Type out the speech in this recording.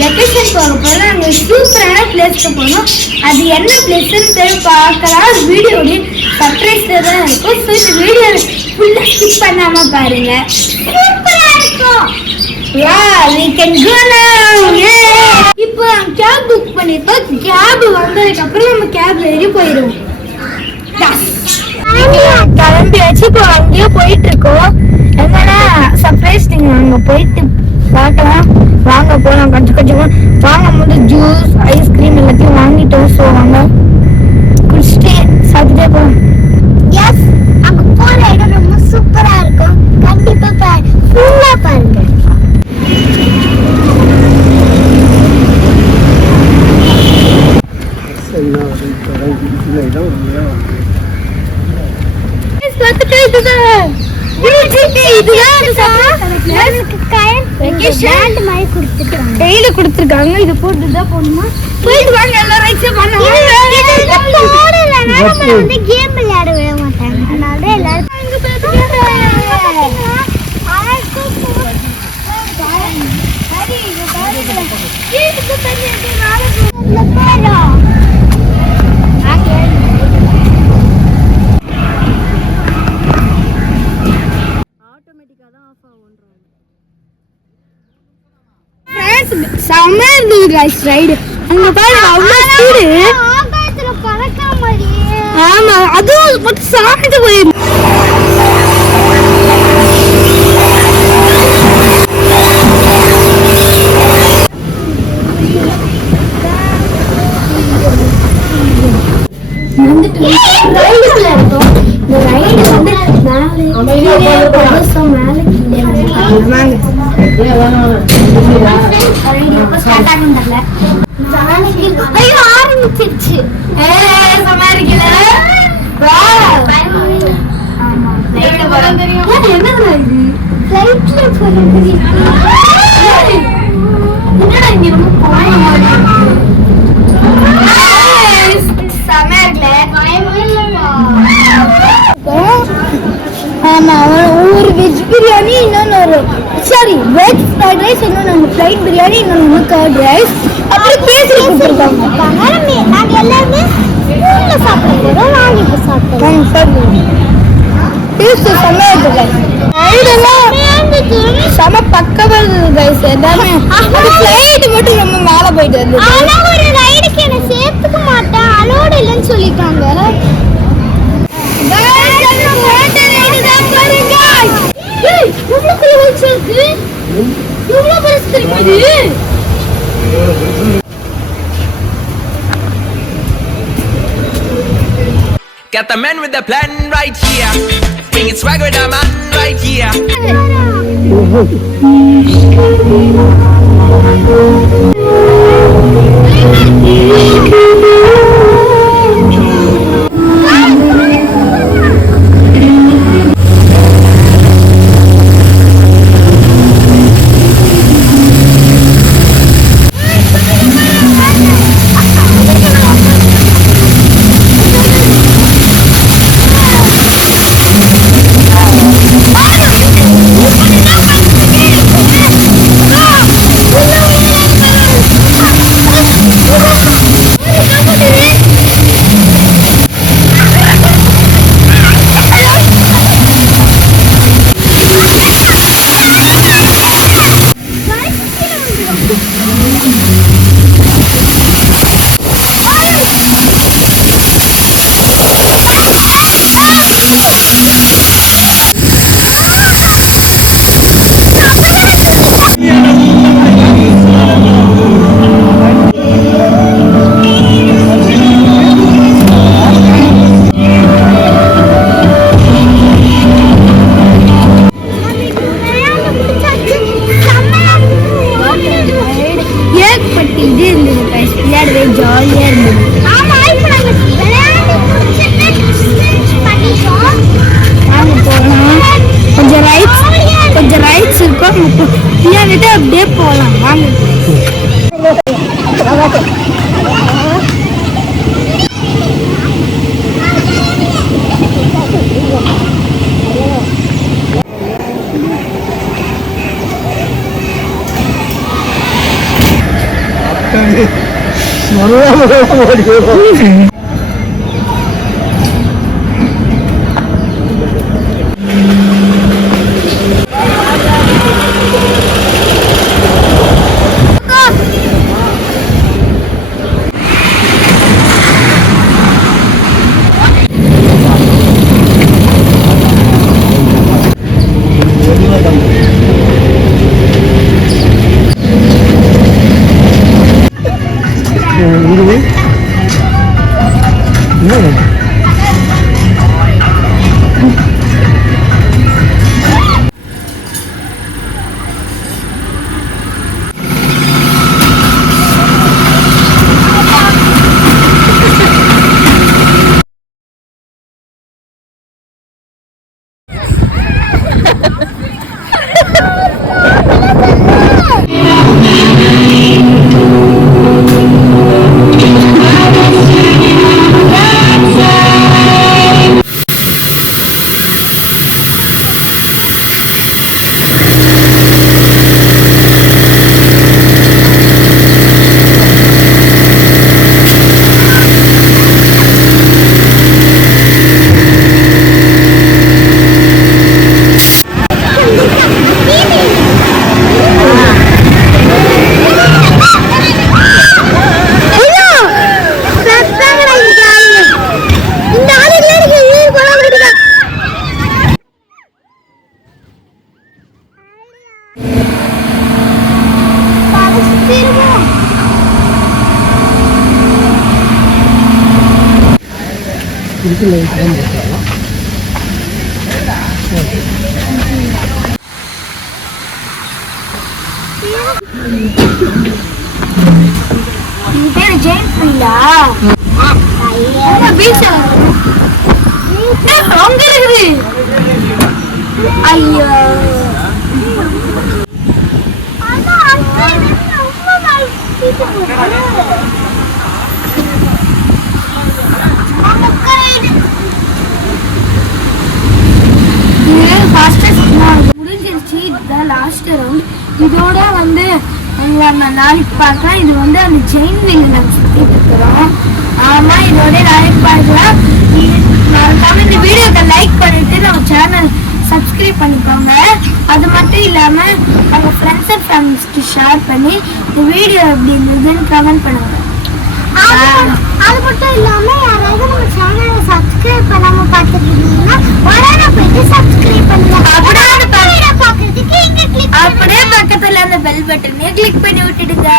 Vacation போக போல அங்க சூப்பரான பிளேஸ்க்கு போனோம். அது என்ன பிளேஸ்ன்னு பார்க்கலாம். வீடியோடைய சர்ப்ரைஸ்ல தான் இருக்கும். ஸோ இந்த வீடியோ ஃபுல்லா ஸ்கிப் பண்ணாம பாருங்க. சூப்பரா இருக்கும். we can go now. இப்போ கேப் புக் பண்ணிட்டோம். கேப் வந்ததுக்கு அப்புறம் நம்ம கேப்ல ஏறி போயிடுவோம். கிளம்பியாச்சு. இப்போ அங்கேயே போயிட்டு இருக்கோம். என்னன்னா சர்ப்ரைஸ் நீங்க அங்க போயிட்டு பார்க்கலாம். வாங்க போலாம். கொஞ்சமா வாங்கும் போது ஜூஸ் ஐஸ்கிரீம் எல்லாத்தையும் வாங்கிட்டோம். ஸோ வாங்க குடிச்சிட்டே சாப்பிட்டுட்டே போகலாம். எஸ், அங்க போற இடம் ரொம்ப சூப்பரா இருக்கும். கண்டிப்பா ஃபுல்லா பாருங்க. டெய்லி கொடுத்துருக்காங்க. இது போட்டுதான் போகணுமா? போயிட்டு வாங்க. எல்லாரும் கேம் விளையாட விட மாட்டாங்க. அதனால எல்லாரும் செம்மையா இருந்தது गाइस ரைடு. அங்க பாருங்க அவ்வளவு ஸ்பீடு. ஆகாயத்துல பறக்க மாதிரியே. ஆமா, அதுவும் மட்டும் சாப்பிட்டு போயிரு. வந்துட்டு ரைடுல இருக்கோம். இந்த ரைடு வந்து மேலே பரசம் மேலே கீழே வாங்க. ஐயோ ஆரம்பிச்சிருச்சு. ஆமா, ஒரு வெஜ் பிரியாணி, இன்னொன்று சாரி வெஜ் ஃப்ரைட் ரைஸ், இன்னொன்று ஃப்ரைட் பிரியாணி, இன்னொன்று கர்ட் ரைஸ், அப்புறம் கேசரி கொடுத்துருக்காங்க. நாங்கள் எல்லாருமே ஸ்கூலில் சாப்பிட்றோம். வாங்கி இப்போ சாப்பிட்டோம். டேஸ்ட் செம்மையாக இருக்குது. செம பக்கமாக இருந்தது கைஸ். எல்லாமே ஃப்ளைட் மட்டும் ரொம்ப மேலே போயிட்டு இருந்தது. ஆனால் ஒரு ரைடுக்கு என்னை சேர்த்துக்க மாட்டேன், அலோடு இல்லைன்னு சொல்லிட்டாங்க. Got the man with the plan right here. Bringing swag with the man right here. அப்படியே போகலாம் வாங்க. முடிஞ்சிருச்சு. இதுதான் லாஸ்ட் ரவுண்ட். இதோட வந்து நாளைக்கு பார்க்கலாம். இது வந்து அந்த ஜெயின் வீல் நாங்கள் சுற்றிட்டு இருக்கிறோம். ஆமா, இதோட நாளைக்கு பார்க்கலாம். இந்த வீடியோவை லைக் பண்ணிட்டு நம்ம சேனல் சப்ஸ்கிரைப் பண்ணிக்கோங்க. அது மட்டும் இல்லாமல் உங்கள் ஃப்ரெண்ட்ஸ் அண்ட் ஃபேமிலிஸ்க்கு ஷேர் பண்ணி இந்த வீடியோ எப்படி இருந்ததுன்னு கமெண்ட் பண்ணுங்க. அது மட்டும் இல்லாமல் யாராவது நம்ம சேனலை சப்ஸ்கிரைப் பண்ணாமல் பார்த்துட்டு இருந்தீங்கன்னா உடனே போயிட்டு சப்ஸ்கிரைப் பண்ணுங்க. அப்படியே பக்கத்துல அந்த பெல் பட்டனையும் கிளிக் பண்ணி விட்டுடுங்க.